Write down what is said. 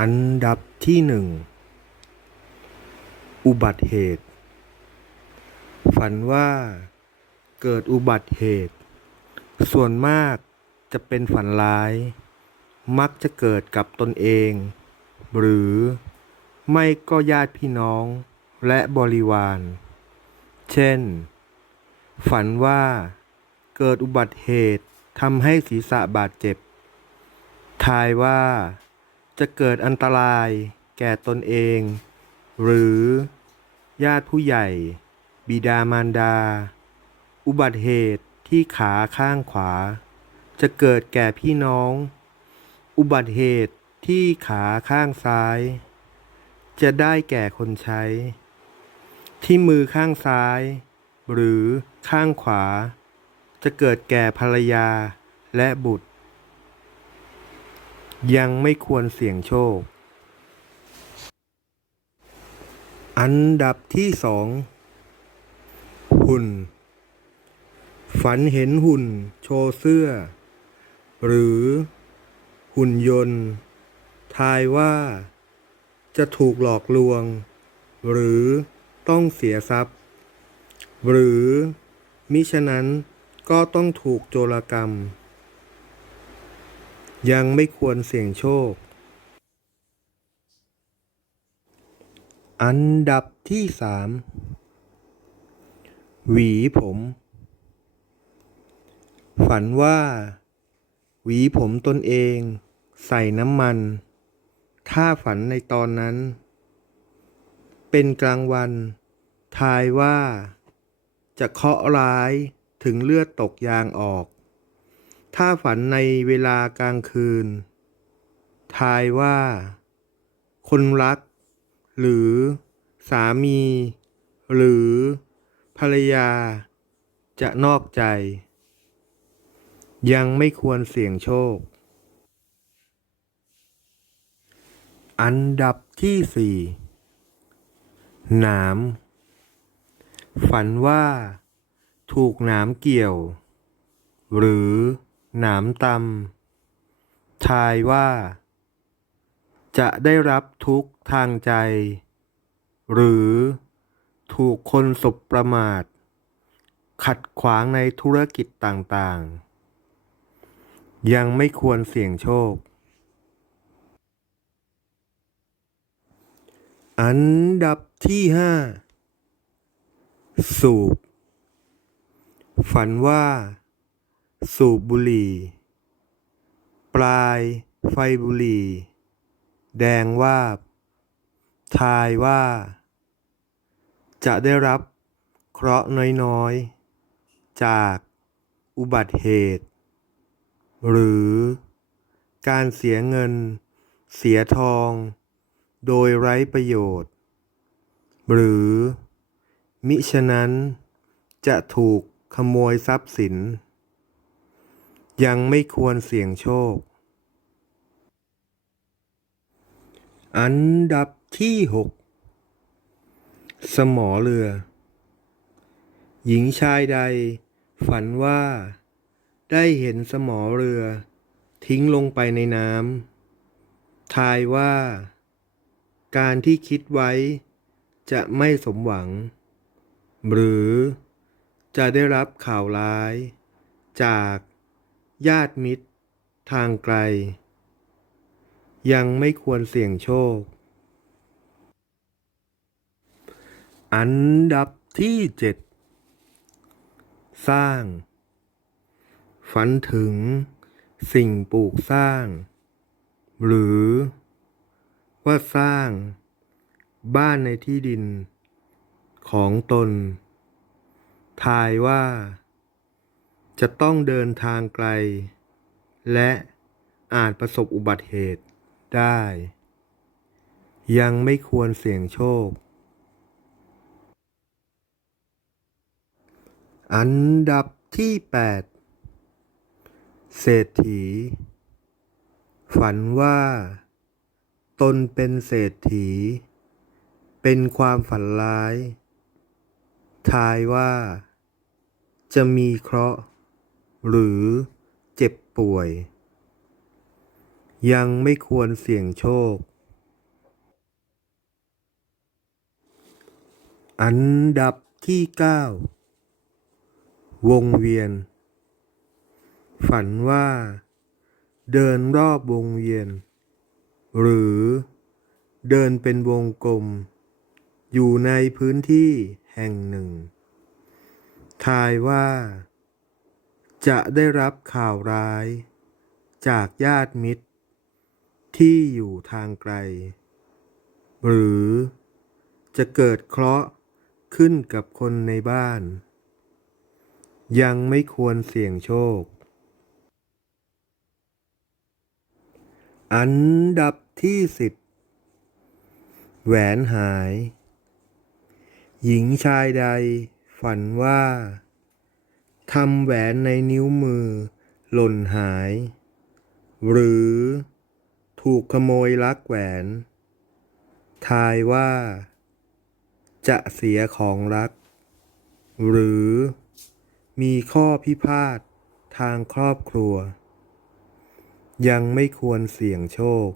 อันดับที่หนึ่ง อุบัติเหตุ ฝันว่าเกิดอุบัติเหตุ ส่วนมากจะเป็นฝันร้าย มักจะเกิดกับตนเอง หรือไม่ก็ญาติพี่น้องและบริวาร เช่น ฝันว่าเกิดอุบัติเหตุทำให้ศีรษะบาดเจ็บ ทายว่า จะเกิดอันตรายแก่ตนเอง หรือญาติผู้ใหญ่ บิดามารดา อุบัติเหตุที่ขาข้างขวา จะเกิดแก่พี่น้อง อุบัติเหตุที่ขาข้างซ้าย จะได้แก่คนใช้ ที่มือข้างซ้าย หรือข้างขวา จะเกิดแก่ภรรยาและบุตร ยังไม่ควรเสี่ยงโชค อันดับที่สอง หุ่น ฝันเห็นหุ่นโชว์เสื้อ หรือหุ่นยนต์ ทายว่า จะถูกหลอกลวง หรือต้องเสียทรัพย์ หรือมิฉะนั้นก็ต้องถูกโจรกรรม ยังไม่ควรเสี่ยงโชค อันดับที่สามหวีผม ฝันว่า หวีผมตนเอง ใส่น้ำมัน ถ้าฝันในตอนนั้น เป็นกลางวัน ทายว่า จะเคาะร้ายถึงเลือดตกยางออก ถ้าฝันในเวลากลางคืน ทายว่า คนรัก หรือ สามี หรือ ภรรยา จะนอกใจ ยังไม่ควรเสี่ยงโชค อันดับที่สี่หนาม ฝันว่า ถูกหนามเกี่ยว หรือ หนามตำทายว่า จะได้รับทุกข์ทางใจ หรือถูกคนสบประมาท ขัดขวางในธุรกิจต่างๆ ยังไม่ควรเสี่ยงโชค อันดับที่ห้าสูบ ฝันว่า สูบบุหรี่ ปลายไฟบุหรี่ แดงวาบ ทายว่า จะได้รับเคราะห์น้อยๆ จากอุบัติเหตุ หรือการเสียเงิน เสียทอง โดยไร้ประโยชน์ หรือ มิฉะนั้นจะถูกขโมยทรัพย์สิน ยังไม่ควรเสี่ยงโชค อันดับที่หกสมอเรือ หญิงชายใด ฝันว่า ได้เห็นสมอเรือ ทิ้งลงไปในน้ำทายว่า การที่คิดไว้ จะไม่สมหวัง หรือจะได้รับข่าวร้าย จาก ญาติมิตร ทางไกล ยังไม่ควรเสี่ยงโชค อันดับที่เจ็ดสร้าง ฝันถึงสิ่งปลูกสร้าง หรือว่าสร้าง บ้านในที่ดิน ของตน ทายว่า จะต้องเดินทางไกล และอาจประสบอุบัติเหตุได้ ยังไม่ควรเสี่ยงโชค อันดับที่แปดเศรษฐี ฝันว่า ตนเป็นเศรษฐี เป็นความฝันร้าย ทายว่า จะมีเคราะห์ หรือเจ็บป่วย ยังไม่ควรเสี่ยงโชค อันดับที่เก้าวงเวียน ฝันว่า เดินรอบวงเวียน หรือเดินเป็นวงกลม อยู่ในพื้นที่แห่งหนึ่ง ทายว่า จะได้รับข่าวร้าย จากญาติมิตร ที่อยู่ทางไกล หรือจะเกิดเคราะห์ขึ้นกับคนในบ้าน ยังไม่ควรเสี่ยงโชค อันดับที่สิบแหวนหาย หญิงชายใดฝันว่า ทำแหวนในนิ้วมือ หล่นหาย หรือ ถูกขโมยลักแหวน ทายว่า จะเสียของรัก หรือ มีข้อพิพาททางครอบครัว ยังไม่ควรเสี่ยงโชค